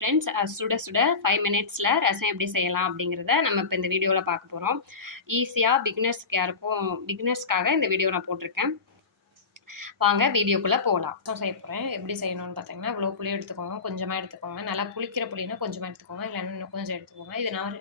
Friends, சுட சுட 5 மினிட்ஸில் ரசம் எப்படி செய்யலாம் அப்படிங்கிறத நம்ம இப்போ இந்த வீடியோவில் பார்க்க போகிறோம். ஈஸியாக பிகினர்ஸ்க்காக இந்த வீடியோ நான் போட்டிருக்கேன். வாங்க வீடியோக்குள்ளே போகலாம். ரசம் செய்ய போகிறேன். எப்படி செய்யணும்னு பார்த்தீங்கன்னா, இவ்வளோ புளி எடுத்துக்கோங்க, கொஞ்சமாக எடுத்துக்கோங்க. நல்லா புளிக்கிற புளினா கொஞ்சமாக எடுத்துக்கோங்க, இல்லைன்னா இன்னும் கொஞ்சம் எடுத்துக்கோங்க. இது நான்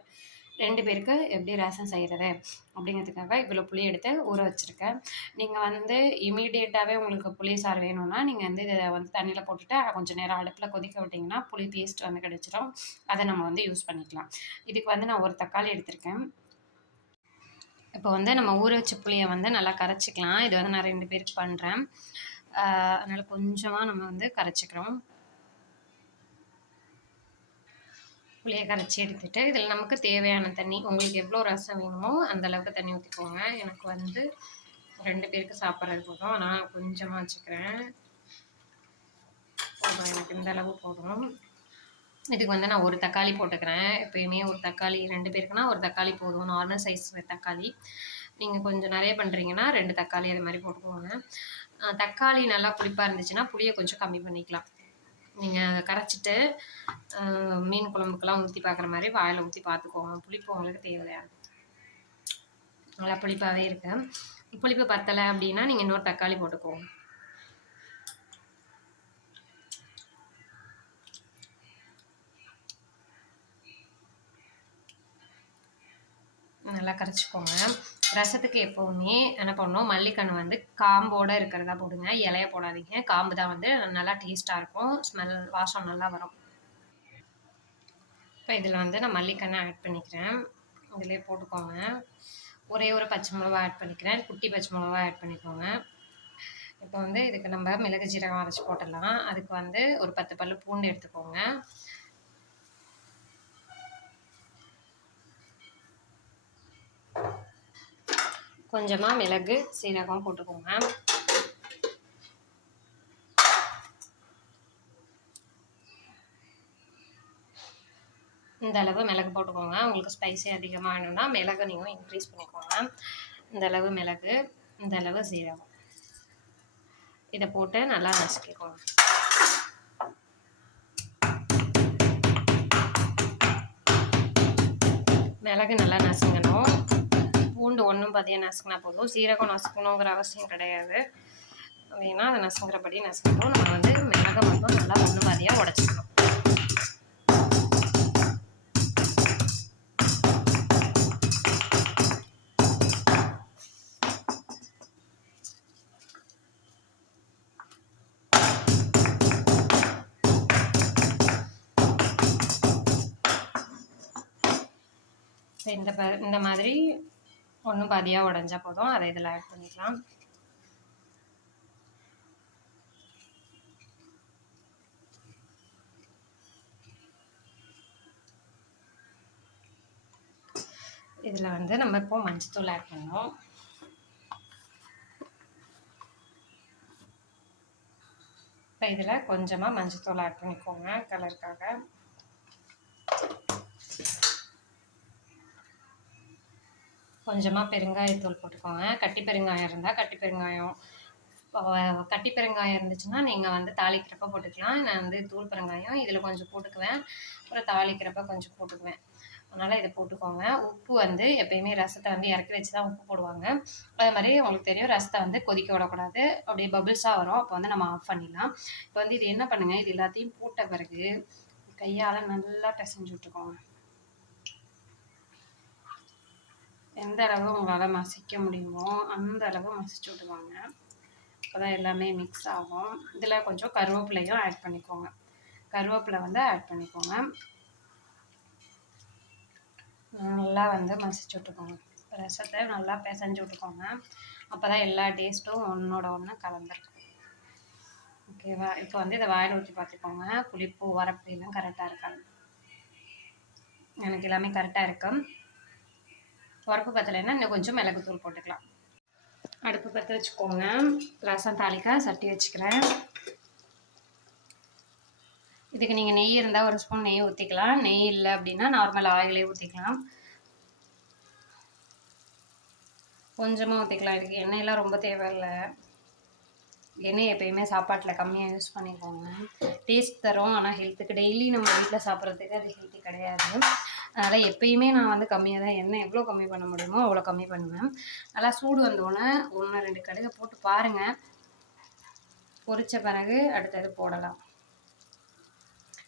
2 பேருக்கு எப்படி ரசம் செய்கிறது அப்படிங்கிறதுக்காக இவ்வளோ புளி எடுத்து ஊற வச்சுருக்கேன். நீங்கள் வந்து இமீடியட்டாகவே உங்களுக்கு புளி சாறு வேணும்னா, நீங்கள் வந்து இதை வந்து தண்ணியில் போட்டுட்டு கொஞ்சம் நேரம் அடுப்பில் கொதிக்க விட்டிங்கன்னா புளி பேஸ்ட் வந்து கிடச்சிரும். அதை நம்ம வந்து யூஸ் பண்ணிக்கலாம். இதுக்கு வந்து நான் ஒரு தக்காளி எடுத்திருக்கேன். இப்போ வந்து நம்ம ஊற வச்ச புளியை வந்து நல்லா கரைச்சிக்கலாம். இது வந்து நான் 2 பேருக்கு பண்ணுறேன். அதனால் கொஞ்சமாக நம்ம வந்து கரைச்சிக்கிறோம். புளியை கரைச்சி எடுத்துகிட்டு இதில் நமக்கு தேவையான தண்ணி, உங்களுக்கு எவ்வளோ ரசம் வேணுமோ அந்த அளவுக்கு தண்ணி ஊற்றிக்கோங்க. எனக்கு வந்து 2 பேருக்கு சாப்பிட்றது போதும், நான் கொஞ்சமாக வச்சுக்கிறேன். போதும், எனக்கு இந்த அளவு போதும். இதுக்கு வந்து நான் ஒரு தக்காளி போட்டுக்கிறேன். எப்பயுமே ஒரு தக்காளி 2 பேருக்குன்னா ஒரு தக்காளி போதும், நார்மல் சைஸ் தக்காளி. நீங்கள் கொஞ்சம் நிறைய பண்ணுறீங்கன்னா 2 தக்காளி அது மாதிரி போட்டுக்கோங்க. தக்காளி நல்லா புளிப்பாக இருந்துச்சுன்னா புளியை கொஞ்சம் கம்மி பண்ணிக்கலாம். நீங்கள் கரைச்சிட்டு மீன் குழம்புக்கெல்லாம் ஊற்றி பார்க்குற மாதிரி வாயில் ஊற்றி பார்த்துக்கோங்க. புளிப்பு உங்களுக்கு தேவையா, நல்லா புளிப்பாகவே இருக்கு. புளிப்பு பத்தலை அப்படின்னா நீங்கள் இன்னொரு தக்காளி போட்டுக்கோங்க. நல்லா கரைச்சிக்கோங்க. ரசத்துக்கு எப்போவுமே என்ன பண்ணணும், மல்லிக்கன்று வந்து காம்போடு இருக்கிறதா போடுங்க, இலைய போடாதீங்க. காம்பு தான் வந்து நல்லா டேஸ்ட்டாக இருக்கும், ஸ்மெல் வாசம் நல்லா வரும். இப்போ இதில் வந்து நான் மல்லிக்கன்று ஆட் பண்ணிக்கிறேன். இதிலே போட்டுக்கோங்க. ஒரே ஒரு பச்சை மிளகா ஆட் பண்ணிக்கிறேன், குட்டி பச்சை மிளகா ஆட் பண்ணிக்கோங்க. இப்போ வந்து இதுக்கு நம்ம மிளகு ஜீரகம் அரைச்சி போட்டுடலாம். அதுக்கு வந்து ஒரு 10 பல்லு பூண்டு எடுத்துக்கோங்க. கொஞ்சமாக மிளகு சீரகம் போட்டுக்கோங்க. இந்த அளவு மிளகு போட்டுக்கோங்க. உங்களுக்கு ஸ்பைசி அதிகமாக வேணும்னா மிளகு நீங்கள் இன்க்ரீஸ் பண்ணிக்கோங்க. இந்த அளவு மிளகு, இந்த அளவு சீரகம், இதை போட்டு நல்லா நசுக்கிக்கோங்க. மிளகு நல்லா நசுங்கணும். பூண்டு ஒன்றும் பாதியாக நசுக்கினா போதும், சீரகம் நசுக்கணுங்கிற அவசியம் கிடையாது. அப்படின்னா அதை நசுங்குறபடி நசுக்கணும். நம்ம வந்து மிளகை மட்டும் நல்லா ஒன்று பாதியாக உடச்சிக்கணும். இந்த மாதிரி ஒன்றும் பாதியாக உடஞ்சா போதும், அதை இதில் ஆட் பண்ணிக்கலாம். இதில் வந்து நம்ம இப்போ மஞ்சத்தூள் ஆட் பண்ணோம். இப்போ இதில் கொஞ்சமாக மஞ்சத்தூள் ஆட் பண்ணிக்கோங்க கலருக்காக. கொஞ்சமாக பெருங்காயத்தூள் போட்டுக்கோங்க. கட்டி பெருங்காயம் இருந்தால் கட்டி பெருங்காயம் இருந்துச்சுன்னா நீங்கள் வந்து தாளிக்கிறப்ப போட்டுக்கலாம். நான் வந்து தூள் பெருங்காயம் இதில் கொஞ்சம் போட்டுக்குவேன், அப்புறம் தாளிக்கிறப்ப கொஞ்சம் போட்டுக்குவேன். அதனால் இதை போட்டுக்கோங்க. உப்பு வந்து எப்பயுமே ரசத்தை வந்து இறக்கி வச்சு தான் உப்பு போடுவாங்க. அதே மாதிரி உங்களுக்கு தெரியும், ரசத்தை வந்து கொதிக்க விடக்கூடாது, அப்படியே பபிள்ஸாக வரும், அப்போ வந்து நம்ம ஆஃப் பண்ணிடலாம். இப்போ வந்து இது என்ன பண்ணுங்கள், இது எல்லாத்தையும் போட்ட பிறகு கையால் நல்லா பிசைஞ்சு விட்டுக்கோங்க. எந்த அளவு உங்களால் மசிக்க முடியுமோ அந்த அளவு மசிச்சு விட்டுவாங்க. அப்போ தான் எல்லாமே மிக்ஸ் ஆகும். இதில் கொஞ்சம் கருவேப்பிலையும் ஆட் பண்ணிக்கோங்க. கருவேப்பிலை வந்து ஆட் பண்ணிக்கோங்க. நல்லா வந்து மசிச்சு விட்டுக்கோங்க. ரசத்தை நல்லா பிசைஞ்சு விட்டுக்கோங்க. அப்போ தான் எல்லா டேஸ்ட்டும் ஒன்றோட ஒன்று கலந்துருக்கும். ஓகேவா? இப்போ வந்து இதை வாயில் ஊற்றி பார்த்துக்கோங்க. புளிப்பு உரப்பு எல்லாம் கரெக்டாக இருக்காது. எனக்கு எல்லாமே கரெக்டாக இருக்கும். உரப்பு பத்தலைன்னா இன்னும் கொஞ்சம் மிளகுத்தூள் போட்டுக்கலாம். அடுப்பு பற்ற வச்சுக்கோங்க. ரசம் தாளிக்க சட்டி வச்சுக்கிறேன். இதுக்கு நீங்கள் நெய் இருந்தால் ஒரு ஸ்பூன் நெய் ஊற்றிக்கலாம். நெய் இல்லை அப்படின்னா நார்மல் ஆயிலே ஊற்றிக்கலாம். கொஞ்சமாக ஊற்றிக்கலாம். இதுக்கு எண்ணெயெல்லாம் ரொம்ப தேவையில்லை. எண்ணெய் எப்பயுமே சாப்பாட்டில் கம்மியாக யூஸ் பண்ணிக்கோங்க. டேஸ்ட் தரும், ஆனால் ஹெல்த்துக்கு டெய்லி நம்ம வீட்டில் சாப்பிட்றதுக்கு அது ஹெல்த்தி கிடையாது. அதனால் எப்பயுமே நான் வந்து கம்மியாக தான், எண்ணெய் எவ்வளோ கம்மி பண்ண முடியுமோ அவ்வளோ கம்மி பண்ணுவேன். நல்லா சூடு வந்தோடனே 1 2 கடுகை போட்டு பாருங்கள். பொரித்த பிறகு அடுத்தது போடலாம்.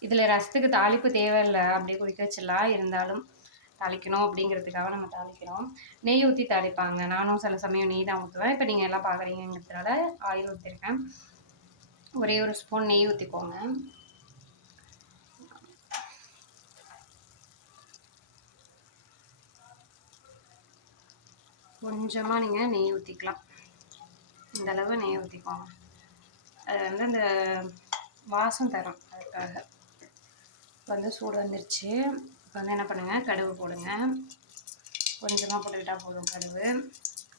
இதில் ரசத்துக்கு தாளிப்பு தேவையில்லை, அப்படியே கொதிக்க வச்சிடலாம். இருந்தாலும் தாளிக்கணும் அப்படிங்கிறதுக்காக நம்ம தாளிக்கிறோம். நெய் ஊற்றி தாளிப்பாங்க. நானும் சில சமயம் நெய் தான் ஊற்றுவேன். இப்போ நீங்கள் எல்லாம் பார்க்குறீங்கிறதுனால ஆயில் ஊற்றிருக்கேன். ஒரே ஒரு ஸ்பூன் நெய் ஊற்றிக்கோங்க. கொஞ்சமாக நீங்கள் நெய் ஊற்றிக்கலாம். இந்தளவு நெய் ஊற்றிக்கோங்க. அது வந்து அந்த வாசம் தரும், அதுக்காக. இப்போ வந்து சூடு வந்துருச்சு. இப்போ வந்து என்ன பண்ணுங்கள், கடுகு போடுங்க. கொஞ்சமாக போட்டுக்கிட்டால் போதும் கடுகு.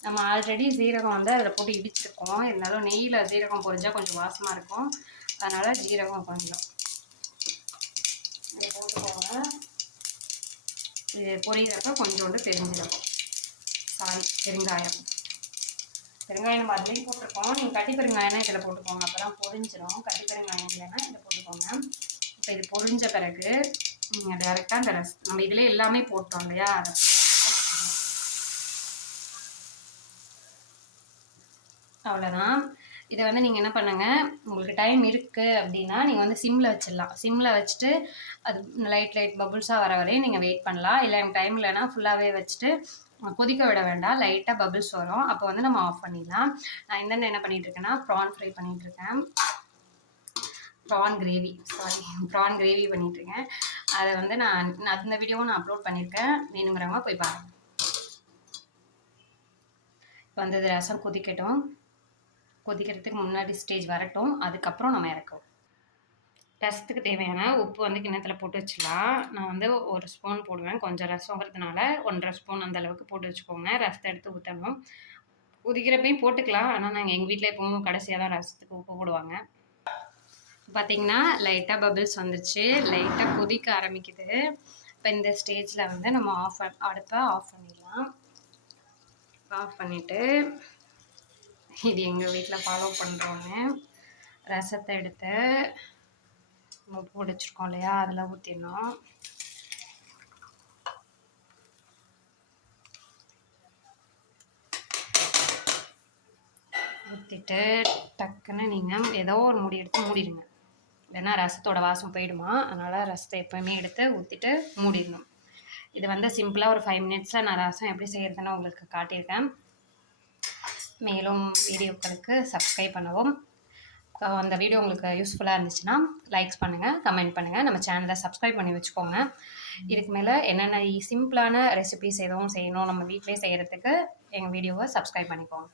நம்ம ஆல்ரெடி சீரகம் வந்து அதில் போட்டு இடிச்சிருக்கோம். இருந்தாலும் நெய்யில் சீரகம் பொரிஞ்சால் கொஞ்சம் வாசமாக இருக்கும். அதனால் ஜீரகம் கொஞ்சம் இதை போட்டுக்கோங்க. இது பொரியிறப்ப கொஞ்சோண்டு பெருஞ்சீரகம், பெருங்காயம். பெருங்காயம் நம்ம அதுலேயும் போட்டிருக்கோம். நீங்கள் கட்டி பெருங்காயம்னா இதில் போட்டுக்கோங்க, அப்போ தான் பொரிஞ்சிடும். கட்டி பெருங்காயம் இல்லைன்னா இதில் போட்டுக்கோங்க. இப்போ இது பொரிஞ்ச பிறகு நீங்கள் டேரெக்டாக அந்த நம்ம இதிலே எல்லாமே போட்டோம் இல்லையா, அதை அவ்வளோதான். இதை வந்து நீங்கள் என்ன பண்ணுங்கள், உங்களுக்கு டைம் இருக்குது அப்படின்னா நீங்கள் வந்து சிம்மில் வச்சிடலாம். சிம்மில் வச்சுட்டு அது லைட் பபுள்ஸாக வர வரையும் நீங்கள் வெயிட் பண்ணலாம். இல்லை எனக்கு டைம் இல்லைன்னா ஃபுல்லாகவே வச்சுட்டு கொதிக்க விட வேண்டாம். லைட்டாக பபுள்ஸ் வரும், அப்போ வந்து நம்ம ஆஃப் பண்ணிடலாம். நான் இந்த என்ன பண்ணிகிட்ருக்கேன்னா ப்ரான் ஃப்ரை பண்ணிகிட்ருக்கேன். ப்ரான் கிரேவி பண்ணிகிட்ருக்கேன். அதை வந்து நான் அந்த வீடியோவும் நான் அப்லோட் பண்ணியிருக்கேன், வேணுங்கிறவங்க போய் பாருங்கள். இப்போ வந்து இது ரசம் கொதிக்கட்டும். கொதிக்கிறதுக்கு முன்னாடி ஸ்டேஜ் வரட்டும், அதுக்கப்புறம் நம்ம இறக்குவோம். ரசத்துக்கு தேவையான உப்பு வந்து கிண்ணத்தில் போட்டு வச்சிடலாம். நான் வந்து 1 ஸ்பூன் போடுவேன், கொஞ்சம் ரசங்கிறதுனால 1.5 ஸ்பூன் அந்த அளவுக்கு போட்டு வச்சுக்கோங்க. ரசத்தை எடுத்து ஊற்றணும். கொதிக்கிறப்பையும் போட்டுக்கலாம், ஆனால் நாங்கள் எங்கள் வீட்டில் எப்பவும் கடைசியாக தான் ரசத்துக்கு உப்பு போடுவாங்க. பார்த்தீங்கன்னா லைட்டாக பபிள்ஸ் வந்துச்சு, லைட்டாக கொதிக்க ஆரம்பிக்குது. இப்போ இந்த ஸ்டேஜில் வந்து நம்ம அடுப்பை ஆஃப் பண்ணிடலாம். ஆஃப் பண்ணிவிட்டு, இது எங்கள் வீட்டில் ஃபாலோ பண்ணுறோன்னு, ரசத்தை எடுத்து நம்ம போட்டு வச்சுருக்கோம் இல்லையா, அதில் ஊற்றிடணும். ஊற்றிட்டு டக்குன்னு நீங்கள் ஏதோ ஒரு மூடி எடுத்து மூடிடுங்க, இல்லைன்னா ரசத்தோட வாசம் போயிடுமா. அதனால் ரசத்தை எப்போயுமே எடுத்து ஊற்றிட்டு மூடிடணும். இது வந்து சிம்பிளாக ஒரு 5 மினிட்ஸில் நான் ரசம் எப்படி செய்கிறதுன்னு உங்களுக்கு காட்டியிருக்கேன். மேலும் வீடியோக்களுக்கு சப்ஸ்கிரைப் பண்ணவும். அந்த வீடியோ உங்களுக்கு யூஸ்ஃபுல்லாக இருந்துச்சுன்னா லைக்ஸ் பண்ணுங்கள், கமெண்ட் பண்ணுங்கள், நம்ம சேனலை சப்ஸ்கிரைப் பண்ணி வச்சுக்கோங்க. இதுக்கு மேலே என்னென்ன சிம்பிளான ரெசிபிஸ் எதுவும் செய்யணும் நம்ம வீட்டிலே செய்கிறதுக்கு எங்கள் வீடியோவை சப்ஸ்கிரைப் பண்ணிக்கோங்க.